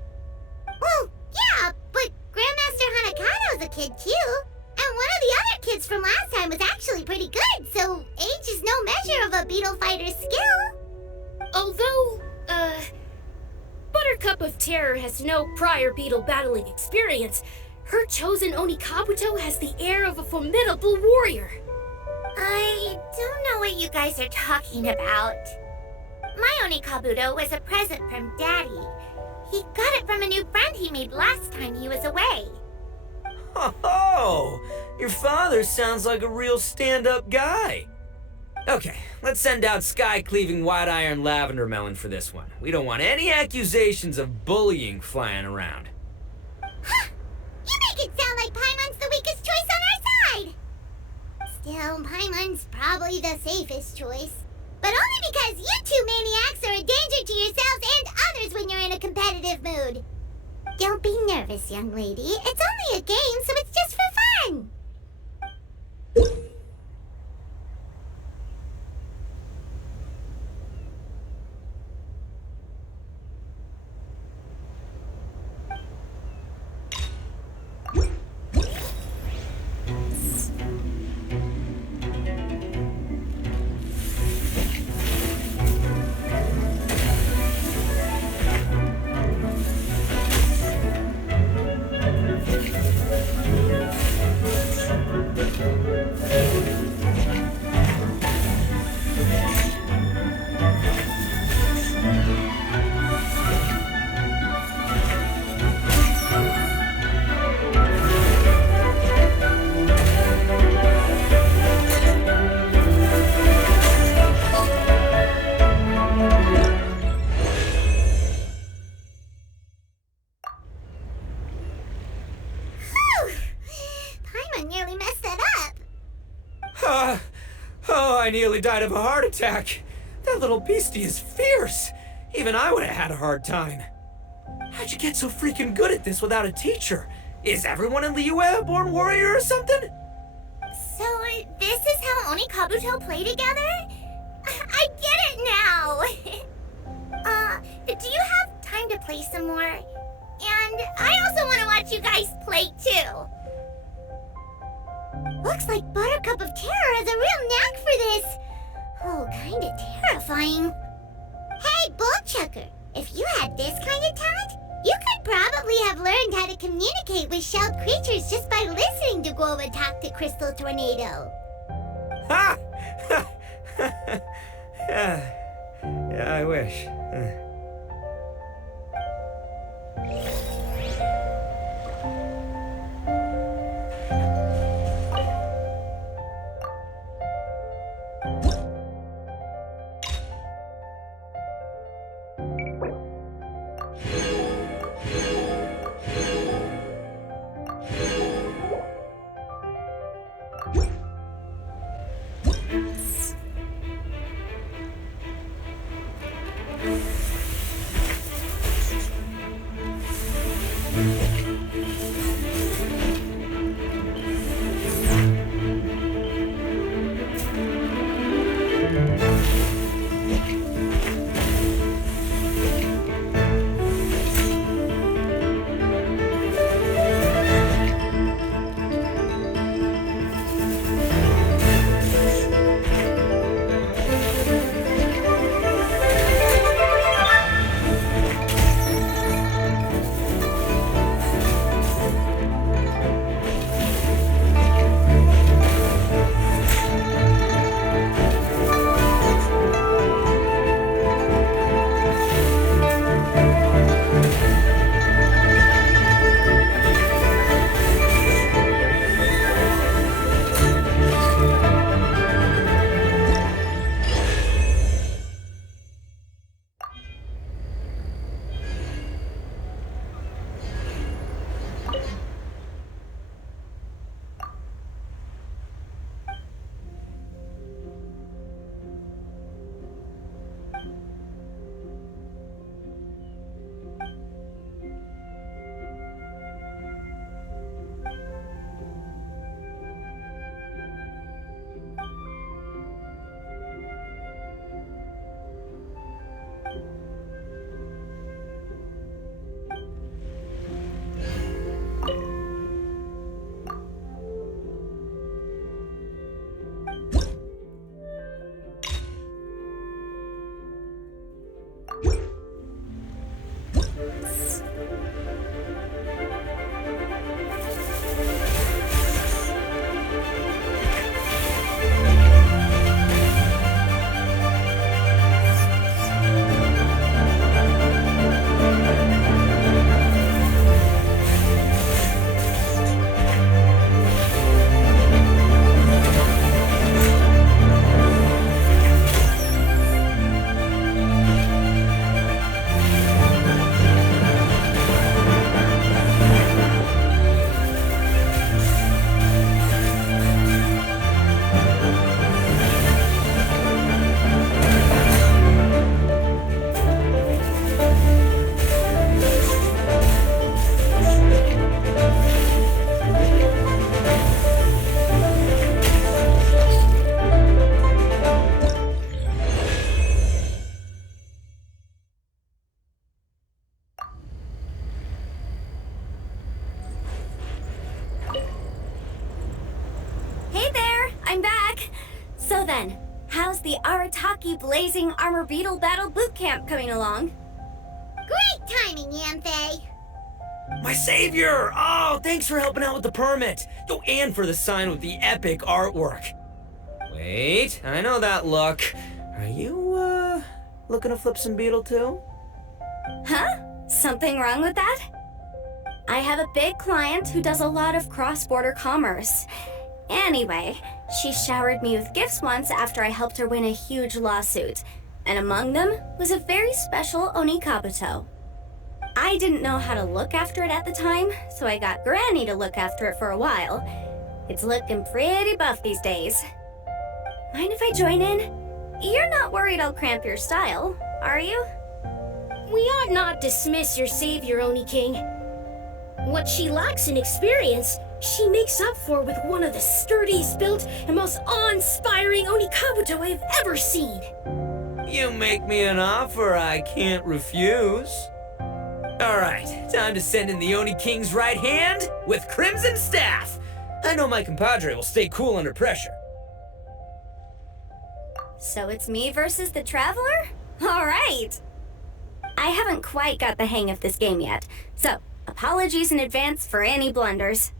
Well, yeah, but Grandmaster Hanakado's a kid too. And one of the other kids from last time was actually pretty good, so age is no measure of a beetle fighter's skill. Although, Buttercup of Terror has no prior beetle battling experience, her chosen Onikabuto has the air of a formidable warrior. I don't know what you guys are talking about. My Onikabuto was a present from Daddy. He got it from a new friend he made last time he was away. Oh, your father sounds like a real stand-up guy. Okay, let's send out Sky-Cleaving White Iron Lavender Melon for this one. We don't want any accusations of bullying flying around. Huh! You make it sound like Paimon's the weakest choice on our side! Still, Paimon's probably the safest choice. But only because you two maniacs are a danger to yourselves and others when you're in a competitive mood. Don't be nervous, young lady. It's only a game, so it's just for fun. I nearly died of a heart attack. That little beastie is fierce. Even I would have had a hard time. How'd you get so freaking good at this without a teacher? Is everyone in Liyue a born warrior or something? So, this is how Onikabuto play together? I get it now! Do you have time to play some more? And I also want to watch you guys play too. Looks like Buttercup of Terror has a real knack for this. Oh, kinda terrifying. Hey, Bullchucker, if you had this kind of talent, you could probably have learned how to communicate with shelled creatures just by listening to Guova talk to Crystal Tornado. Ha! Yeah, I wish. So then, how's the Arataki Blazing Armor Beetle Battle Boot Camp coming along? Great timing, Yanthe. My savior! Oh, thanks for helping out with the permit. Oh, and for the sign with the epic artwork. Wait, I know that look. Are you, looking to flip some beetle too? Huh? Something wrong with that? I have a big client who does a lot of cross-border commerce. Anyway, she showered me with gifts once after I helped her win a huge lawsuit, and among them was a very special Onikabuto. I didn't know how to look after it at the time, so I got Granny to look after it for a while. It's looking pretty buff these days. Mind if I join in? You're not worried I'll cramp your style, are you? We ought not dismiss your savior, Oni King. What she lacks in experience, she makes up for with one of the sturdiest built and most awe-inspiring Onikabuto I have ever seen. You make me an offer I can't refuse. All right, time to send in the Oni King's right hand with Crimson Staff. I know my compadre will stay cool under pressure. So it's me versus the Traveler? All right! I haven't quite got the hang of this game yet, so apologies in advance for any blunders.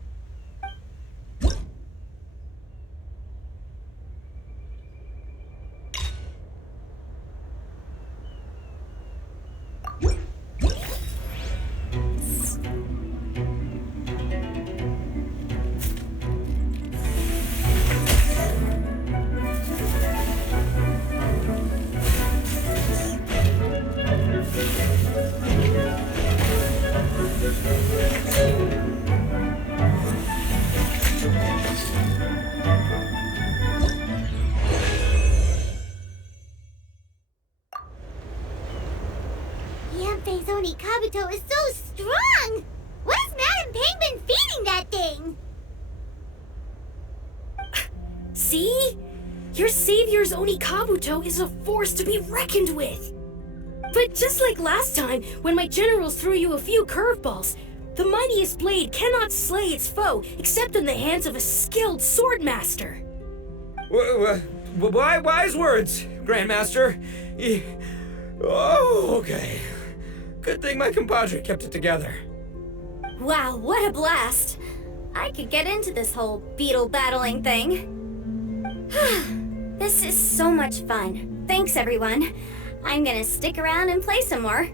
Yanfei's Onikabuto is so strong! What's Madame Penguin feeding that thing? See? Your savior's Onikabuto is a force to be reckoned with. But just like last time, when my generals threw you a few curveballs, the mightiest blade cannot slay its foe except in the hands of a skilled swordmaster. Wise words, Grandmaster. Oh, okay. Good thing my compadre kept it together. Wow, what a blast! I could get into this whole beetle battling thing. This is so much fun. Thanks, everyone. I'm gonna stick around and play some more.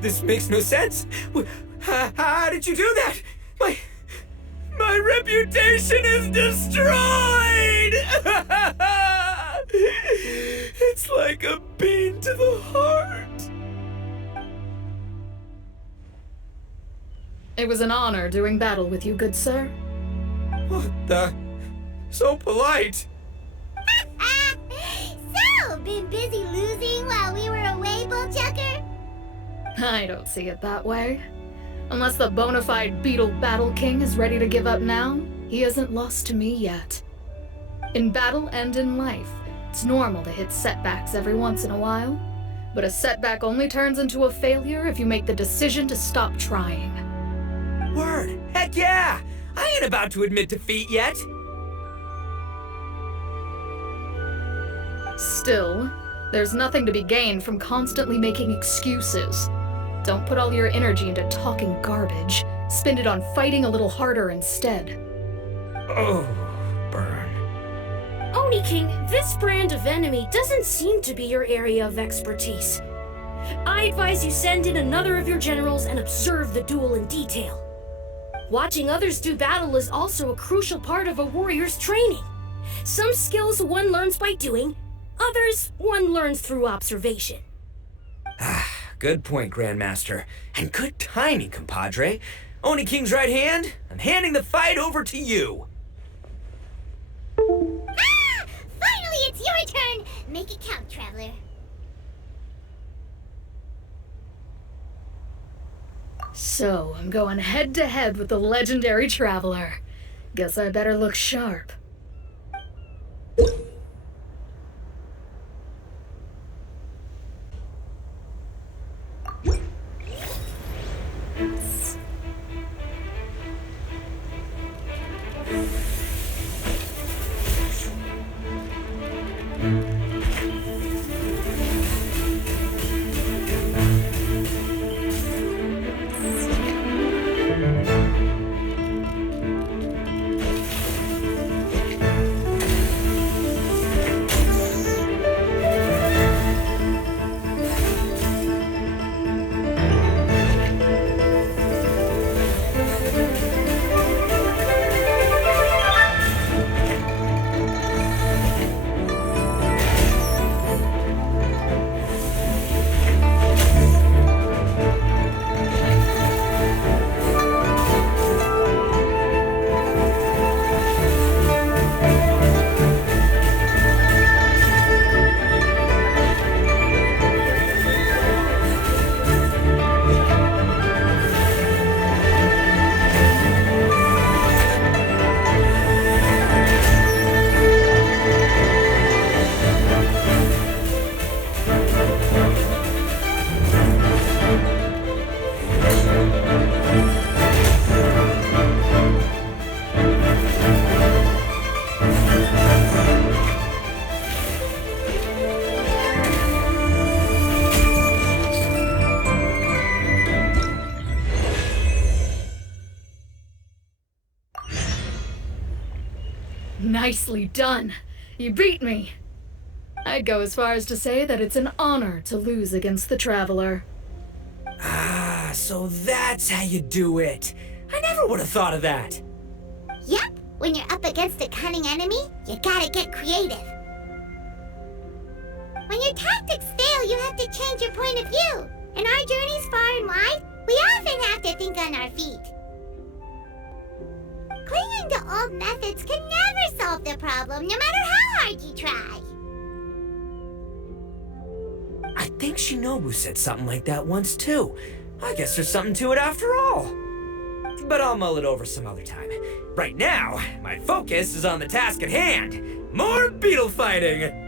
This makes no sense. How did you do that? My reputation is destroyed! It's like a pain to the heart. It was an honor doing battle with you, good sir. What the? So polite. So, been busy losing while we were away, Bullchucker? I don't see it that way. Unless the bona fide beetle battle king is ready to give up now, he hasn't lost to me yet. In battle and in life, it's normal to hit setbacks every once in a while, but a setback only turns into a failure if you make the decision to stop trying. Word. Heck yeah! I ain't about to admit defeat yet. Still, there's nothing to be gained from constantly making excuses. Don't put all your energy into talking garbage. Spend it on fighting a little harder instead. Oh, burn. Oni King, this brand of enemy doesn't seem to be your area of expertise. I advise you send in another of your generals and observe the duel in detail. Watching others do battle is also a crucial part of a warrior's training. Some skills one learns by doing, others one learns through observation. Good point, Grandmaster. And good timing, compadre. Oni King's right hand, I'm handing the fight over to you. Finally, it's your turn! Make it count, Traveler. So, I'm going head to head with the legendary Traveler. Guess I better look sharp. Nicely done. You beat me. I'd go as far as to say that it's an honor to lose against the Traveler. Ah, so that's how you do it. I never would have thought of that. Yep, when you're up against a cunning enemy, you gotta get creative. When your tactics fail, you have to change your point of view. In our journeys far and wide, we often have to think on our feet. Clinging to old methods can never solve the problem, no matter how hard you try. I think Shinobu said something like that once too. I guess there's something to it after all. But I'll mull it over some other time. Right now, my focus is on the task at hand. More beetle fighting!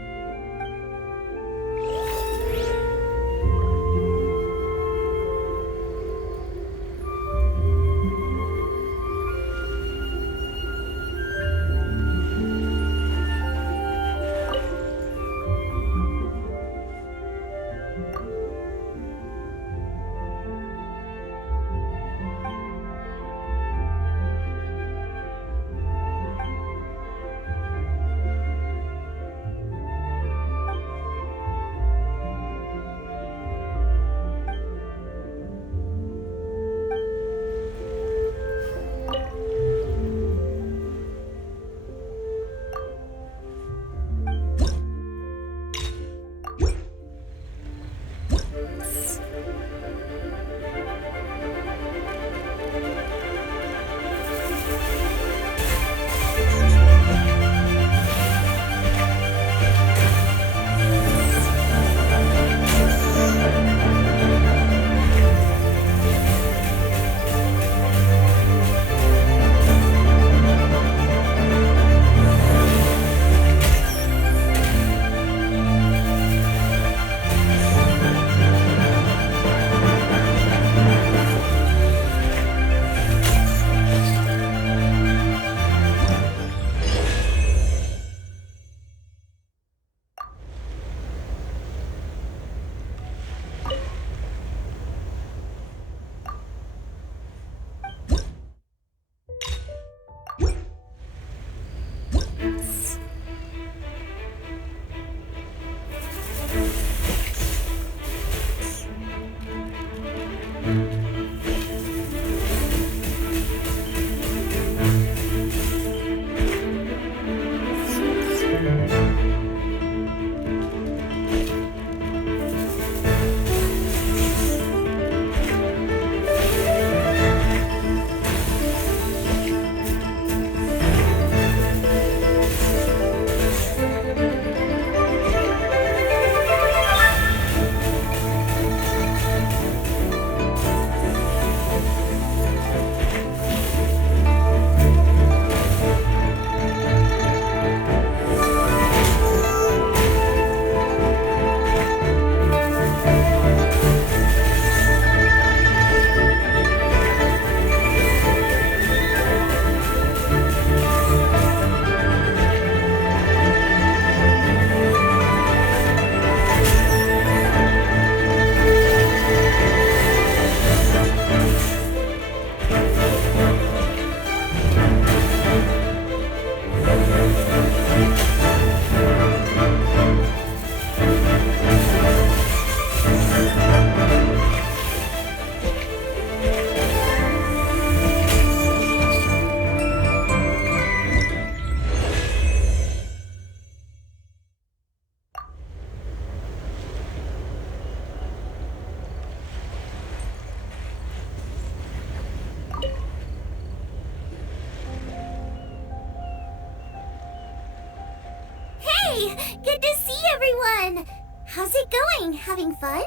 Good to see everyone! How's it going? Having fun?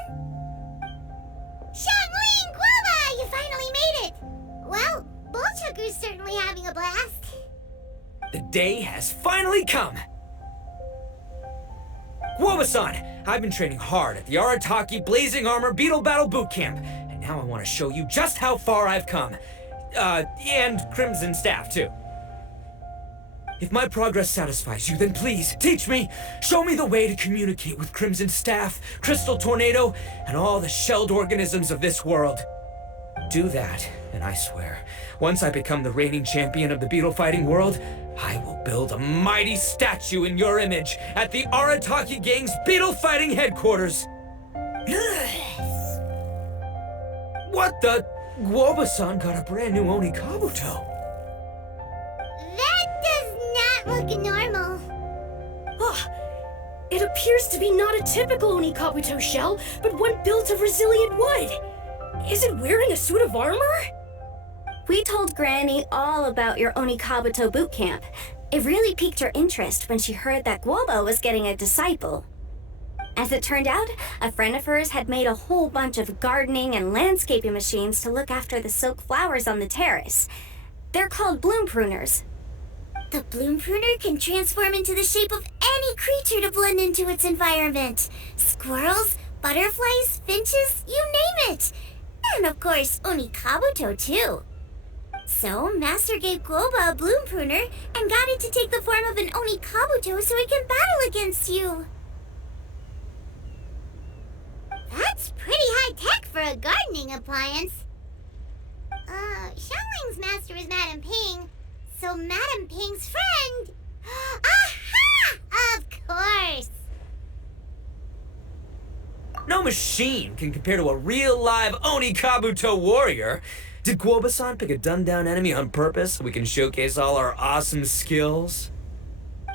Xiangling! Guava! You finally made it! Well, Bullchucker's certainly having a blast. The day has finally come! Guoba-san, I've been training hard at the Arataki Blazing Armor Beetle Battle Boot Camp, and now I want to show you just how far I've come. And Crimson Staff, too. If my progress satisfies you, then please, teach me! Show me the way to communicate with Crimson Staff, Crystal Tornado, and all the shelled organisms of this world. Do that, and I swear, once I become the reigning champion of the beetle fighting world, I will build a mighty statue in your image at the Arataki Gang's beetle fighting headquarters. What the? Guoba-san got a brand new Onikabuto. That does not look normal. Oh, it appears to be not a typical Onikabuto shell, but one built of resilient wood. Is it wearing a suit of armor? We told Granny all about your Onikabuto boot camp. It really piqued her interest when she heard that Guoba was getting a disciple. As it turned out, a friend of hers had made a whole bunch of gardening and landscaping machines to look after the silk flowers on the terrace. They're called bloom pruners. The bloom pruner can transform into the shape of any creature to blend into its environment. Squirrels, butterflies, finches, you name it. And of course, Onikabuto too. So, Master gave Guoba a bloom pruner and got it to take the form of an Onikabuto so it can battle against you. That's pretty high-tech for a gardening appliance. Xiangling's master is Madame Ping, so Madame Ping's friend... Aha! Of course! No machine can compare to a real live Onikabuto warrior. Did Guoba-san pick a dumbed-down enemy on purpose so we can showcase all our awesome skills?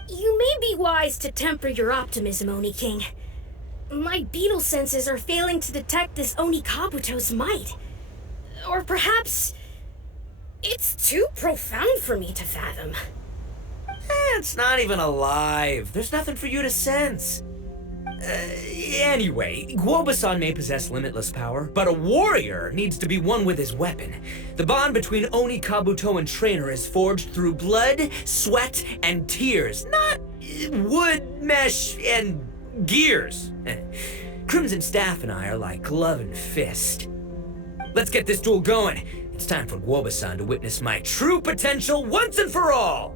You may be wise to temper your optimism, Oni King. My beetle senses are failing to detect this Onikabuto's might. Or perhaps it's too profound for me to fathom. It's not even alive. There's nothing for you to sense. Anyway, Guoba-san may possess limitless power, but a warrior needs to be one with his weapon. The bond between Onikabuto and trainer is forged through blood, sweat, and tears, not wood, mesh, and gears. Crimson Staff and I are like glove and fist. Let's get this duel going. It's time for Guoba-san to witness my true potential once and for all.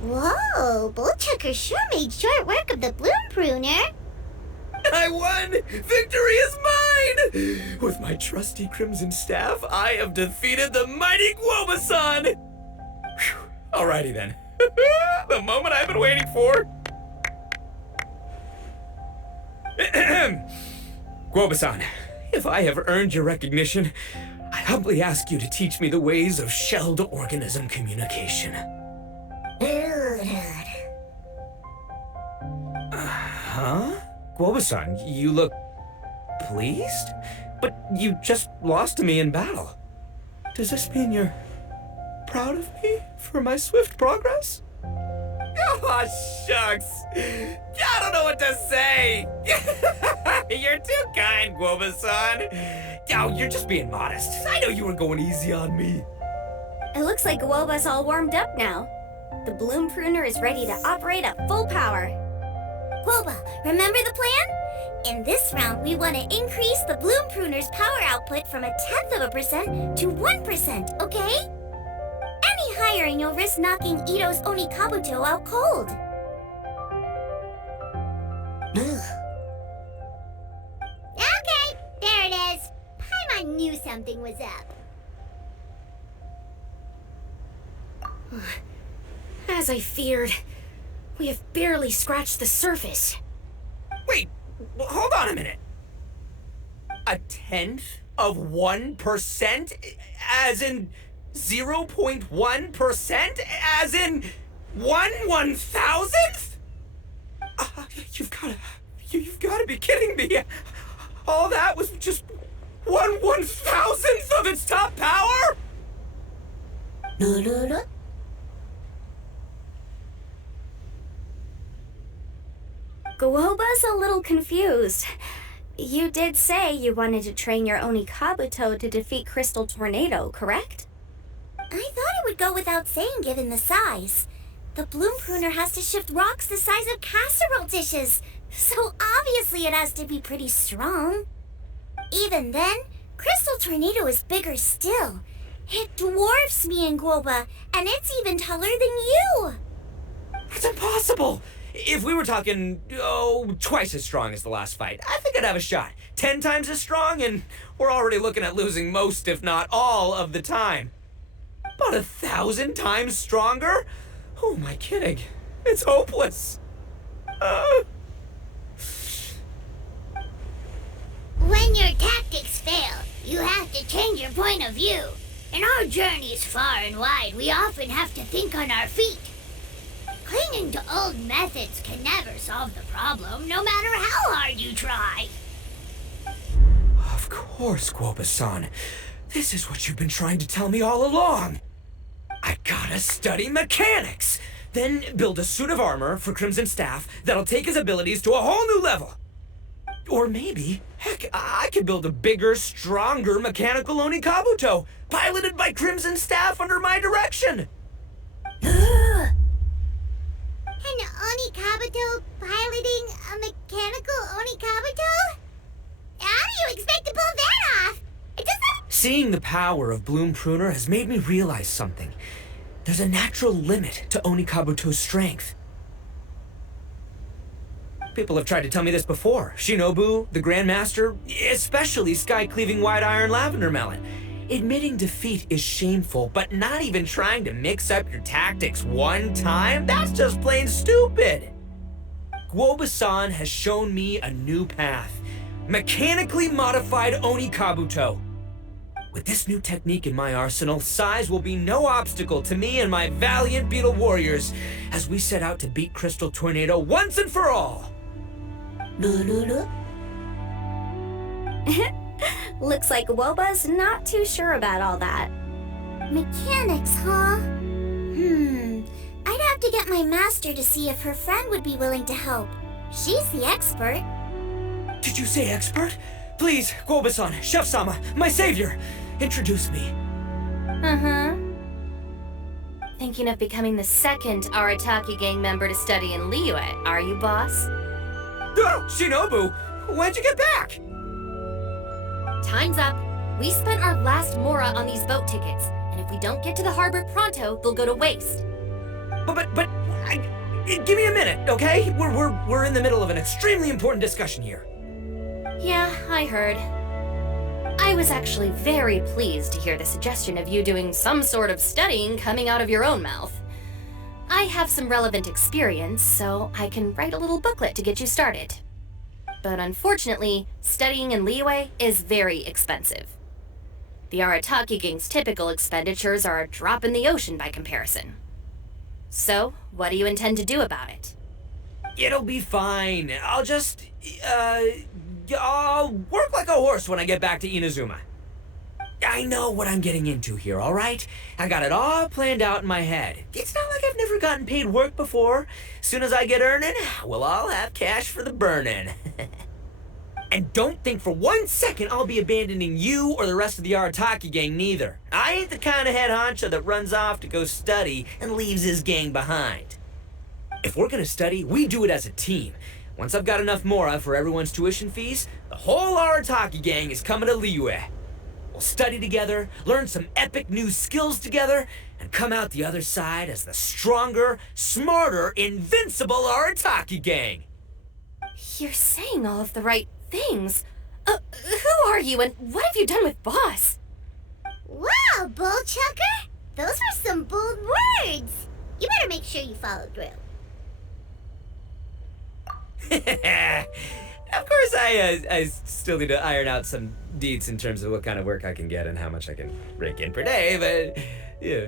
Whoa, Bullchucker sure made short work of the bloom pruner. I won! Victory is mine! With my trusty Crimson Staff, I have defeated the mighty Guoba-san! Whew. Alrighty then. The moment I've been waiting for. Guoba-san, if I have earned your recognition, I humbly ask you to teach me the ways of shelled organism communication. Guoba-san, you look pleased? But you just lost to me in battle. Does this mean you're proud of me for my swift progress? Oh, shucks. I don't know what to say. You're too kind, Guoba-san. Oh, you're just being modest. I know you were going easy on me. It looks like Guoba's all warmed up now. The bloom pruner is ready to operate at full power. Guoba, remember the plan? In this round, we want to increase the bloom pruner's power output from 0.1% to 1%, okay? Any higher and you'll risk knocking Ito's Onikabuto out cold. Okay, there it is. Paimon knew something was up. As I feared, we have barely scratched the surface. Wait, hold on a minute. 0.1%? As in 0.1%? As in 1/1000th? You've gotta be kidding me. All that was just 1/1000th of its top power? Guoba's a little confused. You did say you wanted to train your Onikabuto to defeat Crystal Tornado, correct? I thought it would go without saying given the size. The bloom pruner has to shift rocks the size of casserole dishes, so obviously it has to be pretty strong. Even then, Crystal Tornado is bigger still. It dwarfs me and Guoba, and it's even taller than you. That's impossible! If we were talking, twice as strong as the last fight, I think I'd have a shot. 10 times as strong, and we're already looking at losing most, if not all, of the time. But 1,000 times stronger? Who am I kidding? It's hopeless. When your tactics fail, you have to change your point of view. In our journeys far and wide, we often have to think on our feet. Clinging to old methods can never solve the problem, no matter how hard you try. Of course, Guoba-san. This is what you've been trying to tell me all along. I gotta study mechanics, then build a suit of armor for Crimson Staff that'll take his abilities to a whole new level. Or maybe, heck, I could build a bigger, stronger mechanical Onikabuto, piloted by Crimson Staff under my direction. An Onikabuto piloting a mechanical Onikabuto? How do you expect to pull that off? It doesn't... Seeing the power of Bloom Pruner has made me realize something. There's a natural limit to Onikabuto's strength. People have tried to tell me this before. Shinobu, the Grandmaster, especially Sky-Cleaving White Iron Lavender Melon. Admitting defeat is shameful, but not even trying to mix up your tactics one time? That's just plain stupid! Guoba-san has shown me a new path. Mechanically modified Onikabuto. With this new technique in my arsenal, size will be no obstacle to me and my valiant beetle warriors as we set out to beat Crystal Tornado once and for all! Looks like Guoba's not too sure about all that. Mechanics, huh? I'd have to get my master to see if her friend would be willing to help. She's the expert. Did you say expert? Please, Guoba-san, Chef-sama, my savior, introduce me. Thinking of becoming the second Arataki gang member to study in Liyue, are you, boss? Shinobu, when'd you get back? Time's up. We spent our last mora on these boat tickets, and if we don't get to the harbor pronto, they'll go to waste. Give me a minute, okay? We're in the middle of an extremely important discussion here. Yeah, I heard. I was actually very pleased to hear the suggestion of you doing some sort of studying coming out of your own mouth. I have some relevant experience, so I can write a little booklet to get you started. But unfortunately, studying in Liyue is very expensive. The Arataki gang's typical expenditures are a drop in the ocean by comparison. So, what do you intend to do about it? It'll be fine. I'll work like a horse when I get back to Inazuma. I know what I'm getting into here, all right? I got it all planned out in my head. It's not like I've never gotten paid work before. Soon as I get earning, we'll all have cash for the burning. And don't think for 1 second I'll be abandoning you or the rest of the Arataki gang neither. I ain't the kind of head honcho that runs off to go study and leaves his gang behind. If we're gonna study, we do it as a team. Once I've got enough mora for everyone's tuition fees, the whole Arataki gang is coming to Liyue. We'll study together, learn some epic new skills together, and come out the other side as the stronger, smarter, invincible Arataki gang. You're saying all of the right things. Who are you and what have you done with Boss? Wow, Bullchucker! Those were some bold words! You better make sure you follow through. Of course, I still need to iron out some deets in terms of what kind of work I can get and how much I can rake in per day, but yeah.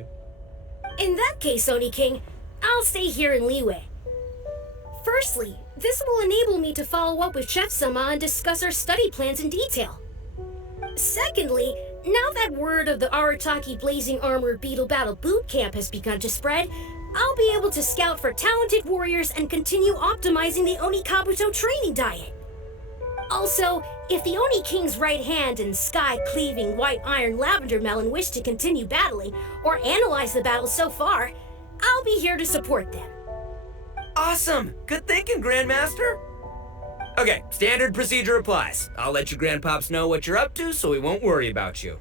In that case, Oni King, I'll stay here in Liyue. Firstly, this will enable me to follow up with Chef-sama and discuss our study plans in detail. Secondly, now that word of the Arataki Blazing Armor Beetle Battle Boot Camp has begun to spread, I'll be able to scout for talented warriors and continue optimizing the Oni Kabuto training diet. Also, if the Oni King's right hand and sky-cleaving white iron lavender melon wish to continue battling or analyze the battle so far, I'll be here to support them. Awesome! Good thinking, Grandmaster! Okay, standard procedure applies. I'll let you grandpops know what you're up to so we won't worry about you.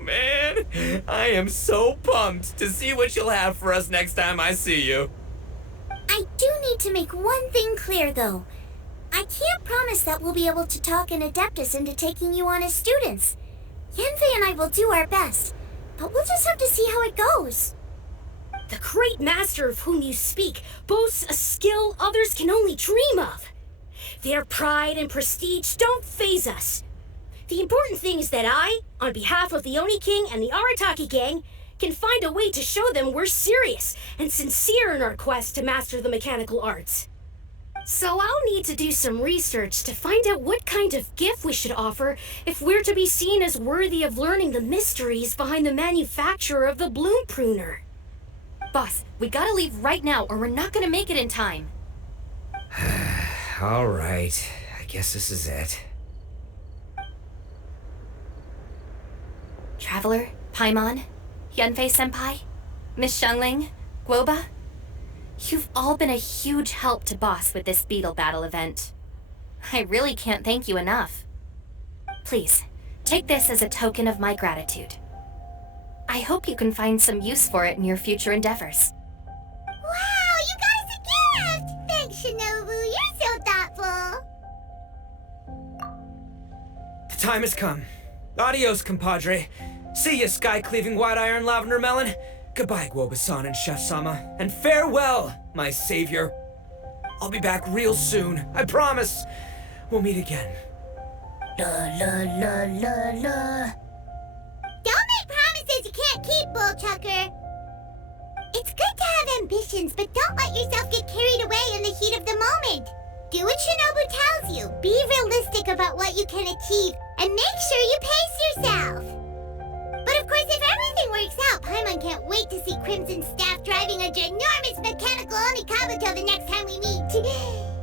Man, I am so pumped to see what you'll have for us next time I see you. I do need to make one thing clear, though. I can't promise that we'll be able to talk an Adeptus into taking you on as students. Yanfei and I will do our best, but we'll just have to see how it goes. The great master of whom you speak boasts a skill others can only dream of. Their pride and prestige don't faze us. The important thing is that I, on behalf of the Oni King and the Arataki gang, can find a way to show them we're serious and sincere in our quest to master the mechanical arts. So I'll need to do some research to find out what kind of gift we should offer if we're to be seen as worthy of learning the mysteries behind the manufacture of the bloom pruner. Boss, we gotta leave right now or we're not gonna make it in time. All right, I guess this is it. Traveler, Paimon, Yanfei-senpai, Miss Xiangling, Guoba, you've all been a huge help to Boss with this beetle battle event. I really can't thank you enough. Please, take this as a token of my gratitude. I hope you can find some use for it in your future endeavors. Wow, you got us a gift! Thanks, Shinobu, you're so thoughtful. The time has come. Adios, compadre. See ya, sky-cleaving white iron lavender melon. Goodbye, Guoba-san and Chef-sama. And farewell, my savior. I'll be back real soon, I promise. We'll meet again. La la la la la. Don't make promises you can't keep, Bullchucker. It's good to have ambitions, but don't let yourself get carried away in the heat of the moment. Do what Shinobu tells you. Be realistic about what you can achieve, and make sure you pace yourself. But of course, if everything works out, Paimon can't wait to see Crimson Staff driving a ginormous mechanical Oni Kabuto the next time we meet.